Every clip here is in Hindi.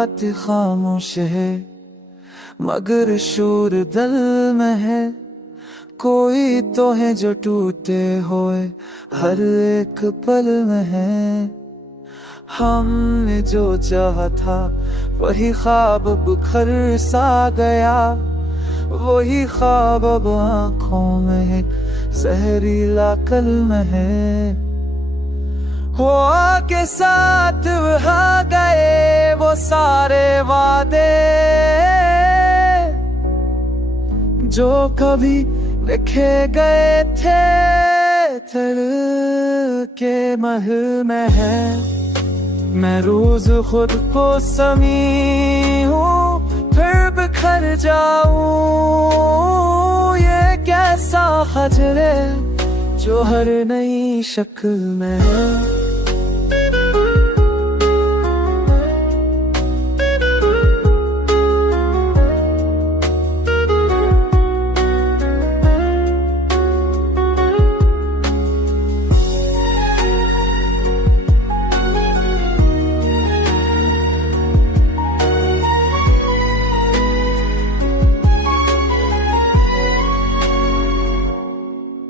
बात खामोश है, मगर शूर दिल में है। कोई तो है जो टूटे हुए हर एक पल में है। हमने जो चाहा था वही ख्वाब बिखर सा गया, वही ख्वाब अब आँखों में जहरीला कलम है। वो आके साथ बहा गए वो सारे वादे, जो कभी लिखे गए थे दिल के महल में है। मैं रोज खुद को समी हूँ फिर बिखर जाऊं, ये कैसा खजर है जो हर नई शक्ल में है।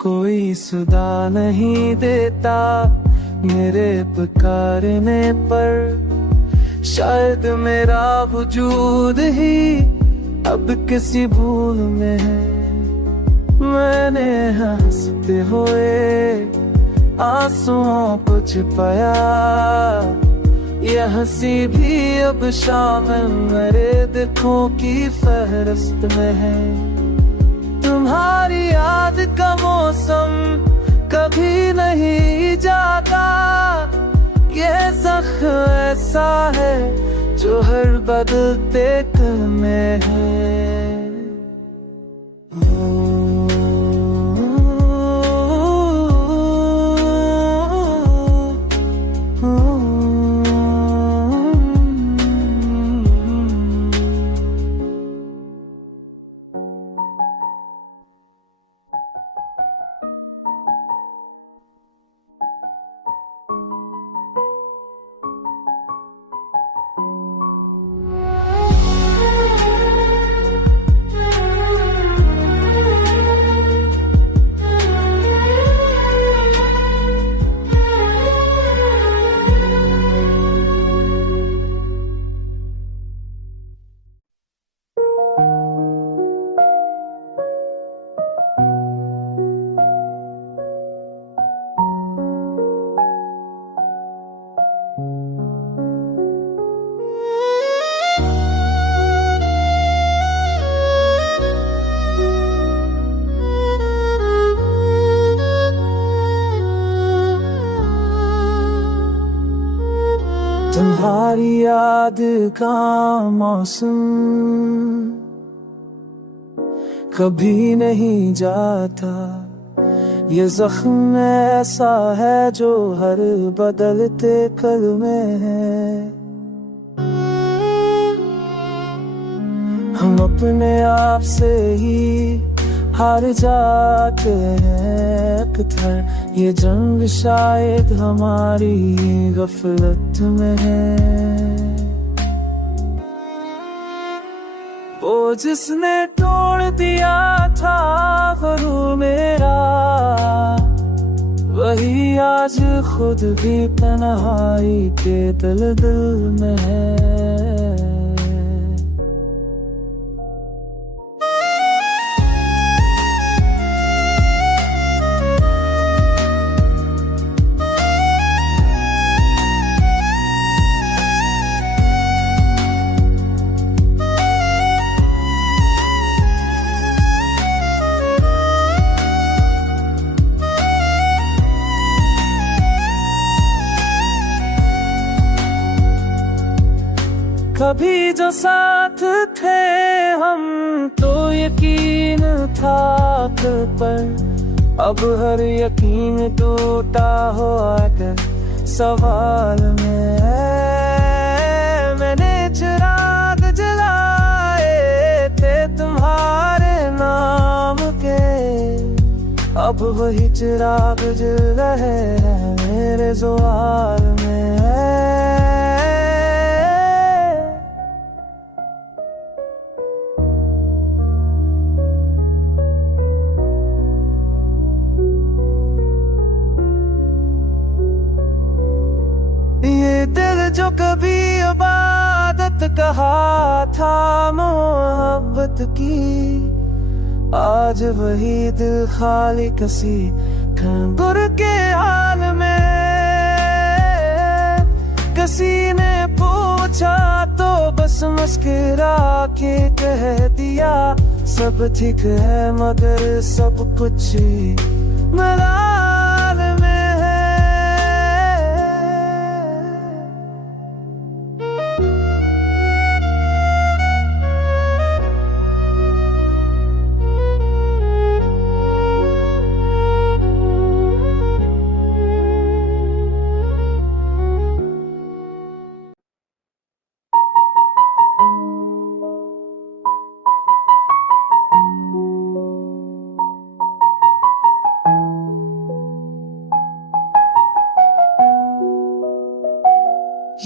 कोई सुधा नहीं देता मेरे पुकारने पर, शायद मेरा वजूद ही अब किसी भूल में है। मैंने हंसते हुए आंसुओं को छिपाया, यह हंसी भी अब शामिल मेरे दुखों की फहरिस्त में है। तुम्हारी याद का मौसम कभी नहीं जाता, ये ज़ख्म ऐसा है जो हर बदलते कल में है। तुम्हारी याद का मौसम कभी नहीं जाता, ये जख्म ऐसा है जो हर बदलते कल में है। हम अपने आप से ही हार जाते हैं किधर, ये जंग शायद हमारी गफलत में है। वो जिसने तोड़ दिया था गुरूर मेरा, वही आज खुद भी तन्हाई के दिल में है। कभी जो साथ थे हम तो यकीन था दिल पर, अब हर यकीन टूटा हो आकर सवाल में है। मैंने चिराग जलाए थे तुम्हारे नाम के, अब वही चिराग जल रहे हैं मेरे ज़ुआर में है। जो कभी इबादत कहा था मोहब्बत की, आज वही दिल खाली कसी खंदर के हाल में। किसी ने पूछा तो बस मुस्कुरा के कह दिया, सब ठीक है मगर सब कुछ मलाल में है।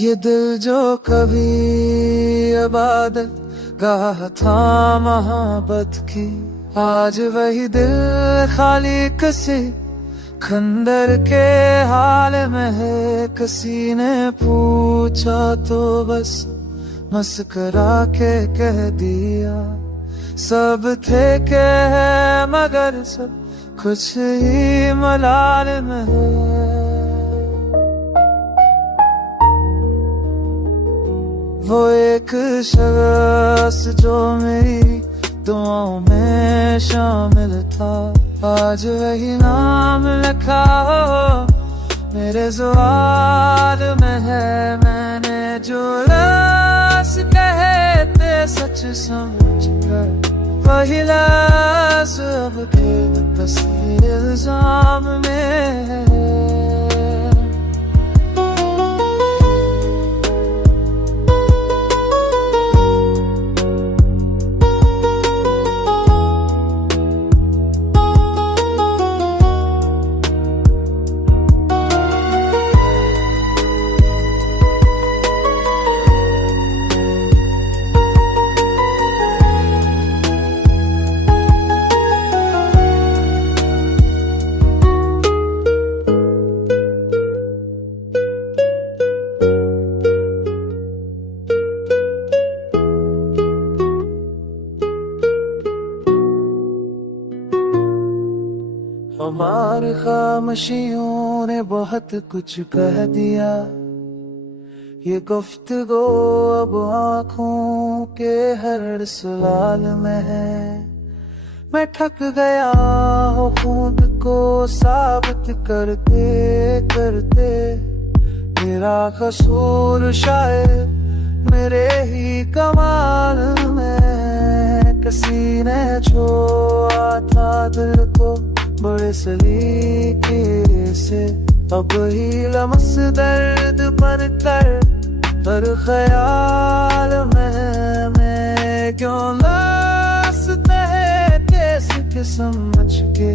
ये दिल जो कभी इबादत गाह था मोहब्बत की, आज वही दिल खाली किसी खंदर के हाल में है। किसी ने पूछा तो बस मुस्कुरा के कह दिया, सब थे के है मगर सब कुछ ही मलाल में है। वो एक शख्स जो मेरी दुआओं में शामिल था, आज वही नाम लिखा हो मेरे ज़वाल में है। मैंने जो लफ्ज़ कहे थे सच समझ कर, वही लफ्ज़ अब के बस इल्ज़ाम में है। हमारी खामोशियों ने बहुत कुछ कह दिया, ये गुफ्तगू अब आँखों के हर सवाल में है। मैं थक गया हूँ खुद को साबित करते करते, मेरा कसूर शायद मेरे ही कमाल में। किसी ने छुआ था दिल को बड़े सलीके से, अब ही लम्स दर्द बन कर हर ख्याल में। मैं क्यों लासते के समझ के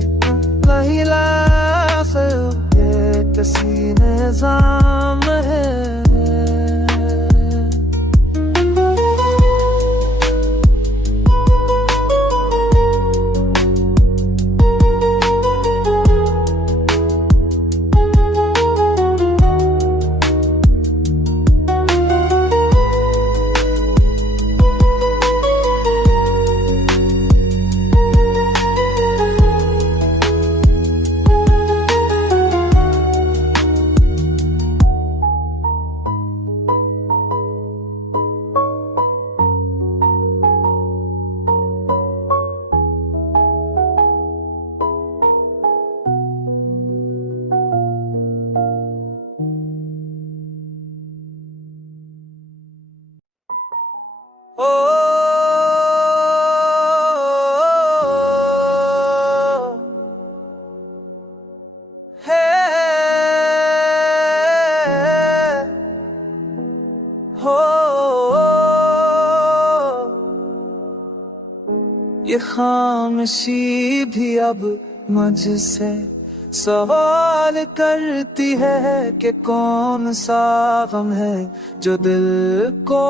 नहीं ला सकते, किसी निज़ाम है। ये खामोशी भी अब मुझसे सवाल करती है कि कौन सा गम है जो दिल को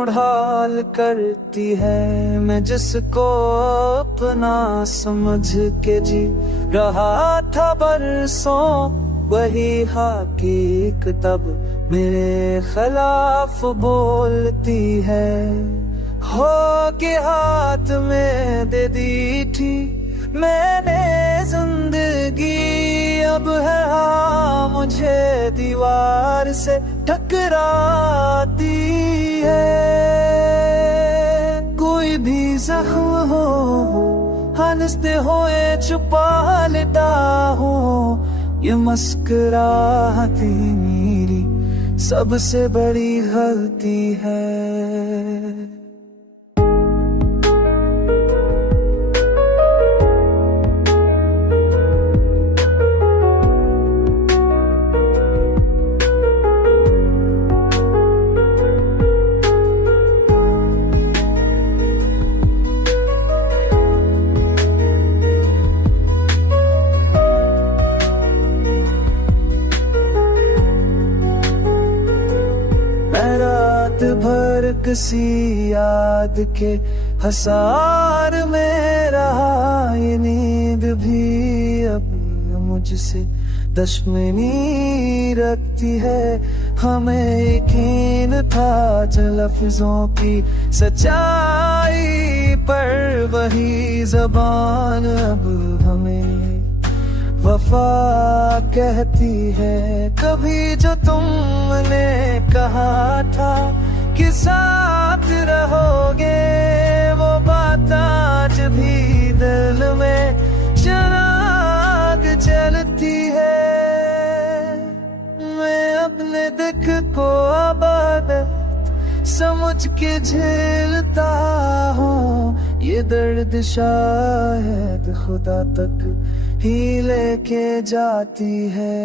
उड़ाल करती है। मैं जिसको अपना समझ के जी रहा था बरसों, वही हकीक तब मेरे खिलाफ बोलती है। हो के हाथ में दे दी थी मैंने जिंदगी, अब है हाँ मुझे दीवार से टकराती है। कोई भी जख्म हो हंसते हुए छुपा लेता हूँ, ये मुस्कुराहटी मेरी सबसे बड़ी गलती है। भर किसी याद के हसार में रहा, ये नींद भी अब मुझसे दुश्मनी रखती है। हमें यकीन था लफ्जों की सच्चाई पर, वही ज़बान अब हमें वफा कहती है। कभी जो तुमने कहा था कि साथ रहोगे, वो बात आज भी दिल में चिराग जलती है। मैं अपने दुख को आबादत समझ के झेलता हूँ, ये दर्द शायद खुदा तक ही लेके जाती है।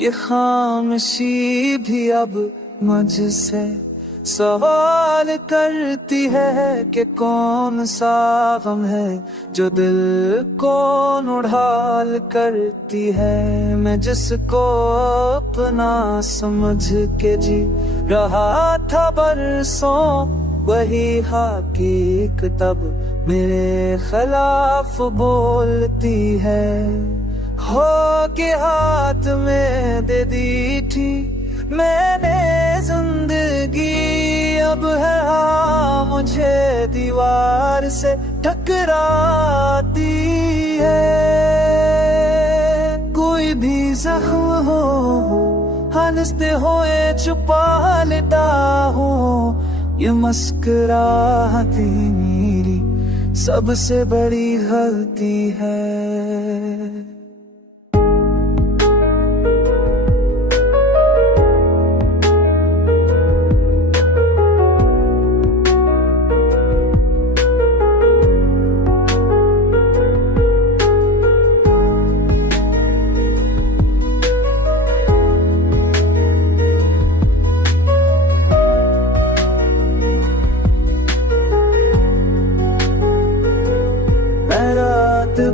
ये खामोशी भी अब मुझसे सवाल करती है कि कौन सा गम है जो दिल को उड़ाल करती है। मैं जिसको अपना समझ के जी रहा था बरसों, वही हकीक तब मेरे खिलाफ बोलती है। हो के हाथ में दे दी थी मैंने जिंदगी, अब है हाँ मुझे दीवार से टकराती है। कोई भी जख्म हो हंसते हुए छुपा लेता हूँ, ये मुस्कुराहटी मेरी सबसे बड़ी गलती है।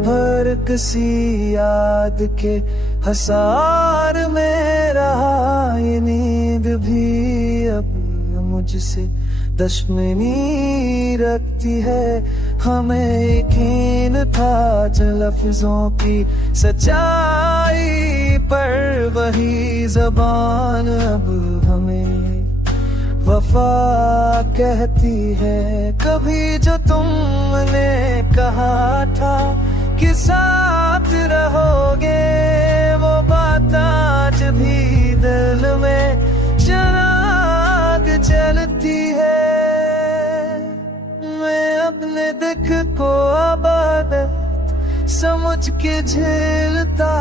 भर किसी याद के हसार में रहा, ये नींद भी अब मुझसे दुश्मनी रखती है। हमें यकीन था लफ्जों की सच्चाई पर, वही ज़बान अब हमें वफा कहती है। कभी जो तुमने कहा था कि साथ रहोगे, वो बात आज भी दिल में चिराग जलती है। मैं अपने दुख को अब समझ के झेलता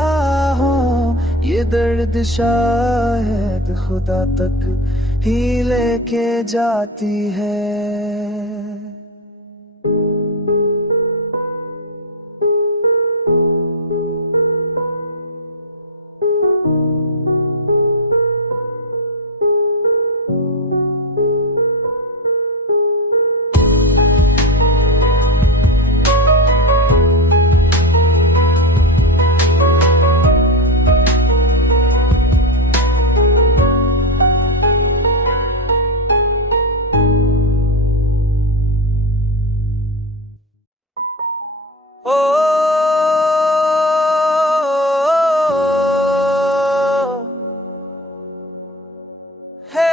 हूँ। ये दर्द शायद खुदा तक ही लेके जाती है। ओ है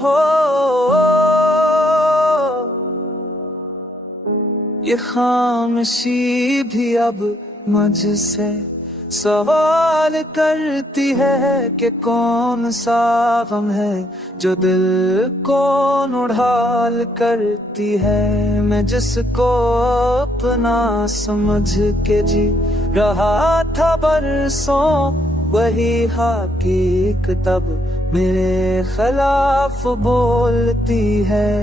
हो ये खामोशी भी अब मुझसे सवाल करती है कि कौन सा गम है जो दिल को उड़ाल करती है। मैं जिसको अपना समझ के जी रहा था बरसों, वही हकीकत तब मेरे खिलाफ बोलती है।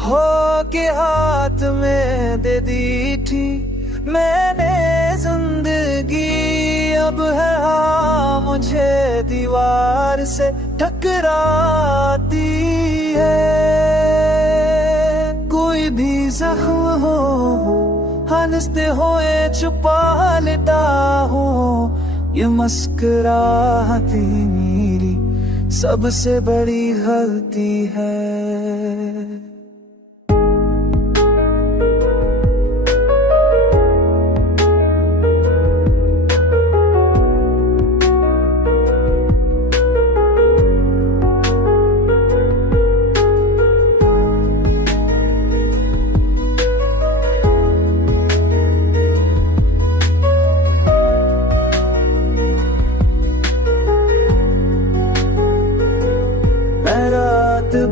हो के हाथ में दे दी थी मैंने जिंदगी, अब है हाँ मुझे दीवार से टकराती है। कोई भी जख्म हो हंसते हुए छुपा लेता हूँ। ये मुस्कुराहटी मेरी सबसे बड़ी गलती है।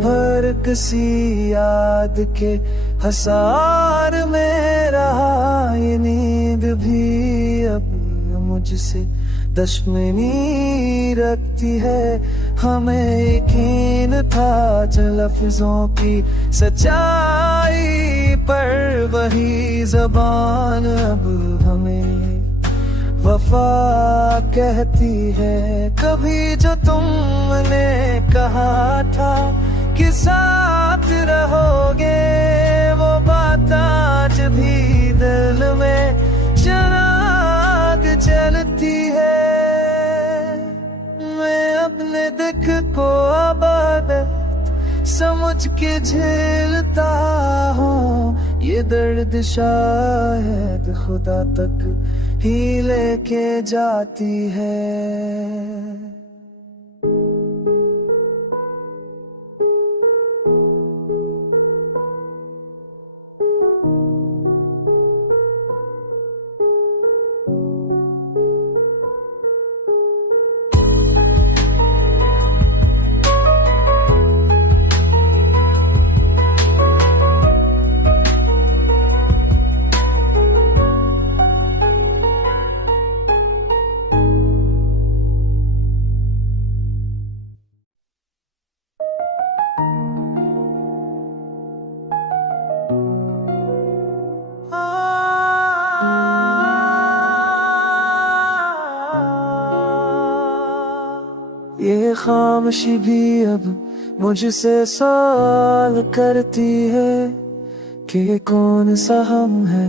भर किसी याद के हसार में रहा, ये नींद भी अब मुझसे दुश्मनी रखती है। हमें यकीन था लफ्जों की सच्चाई पर, वही जबान अब हमें वफा कहती है। कभी जो तुमने कहा था कि साथ रहोगे, वो बात आज भी दिल में चिराग जलती है। मैं अपने दुख को अब समझ के झेलता हूँ। ये दर्द शायद खुदा तक ही लेके जाती है। ये खामोशी भी अब मुझसे सवाल करती है कि कौन सा हम है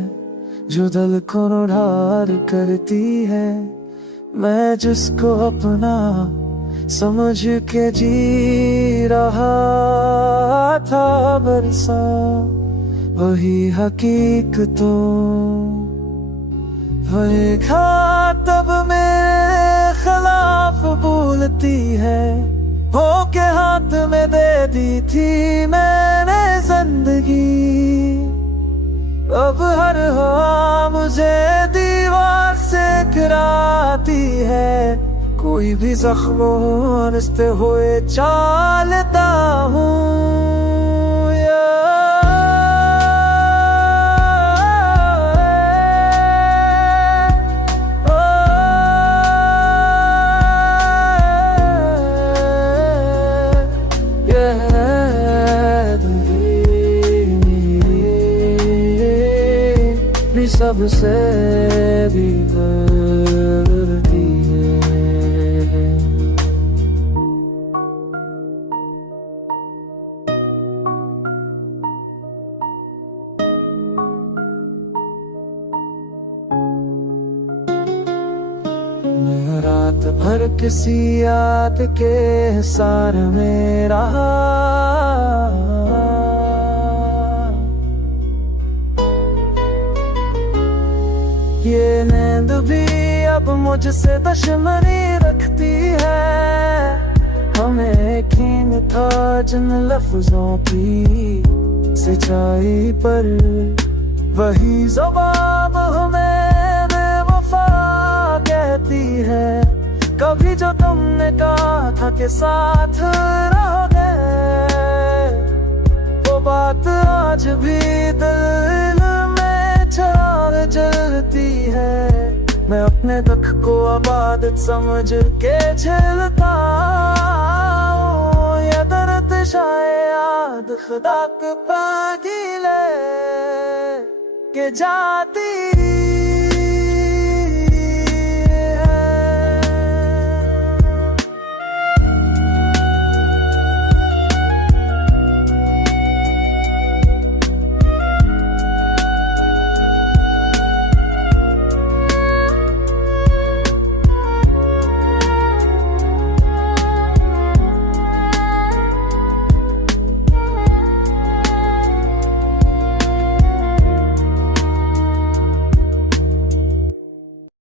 जो दिल को उड़ार करती है। मैं जिसको अपना समझ के जी रहा था बरसा, वही हकीकतों वही खातब मेरे खिलाफ बोलती है। हो के हाथ में दे दी थी मैंने जिंदगी, अब हर हवा मुझे दीवार से गिराती है। कोई भी जख्म हंसते हुए चालता हूँ भी सबसे बिगड़ती है। मैं रात भर किसी याद के सार में रहा, ये नींद भी अब मुझसे दुश्मनी रखती है। हमें यकीन था जिन लफ्जों की सच्चाई पर, वही ज़बान हमें बेवफा कहती है। कभी जो तुमने कहा था कि साथ रहोगे, वो बात आज भी दिल में चिराग जलती है। मैं अपने दुख को आबादत समझ के झेलता हूँ, ये दर्द शायद खुदा के पागीले के जाती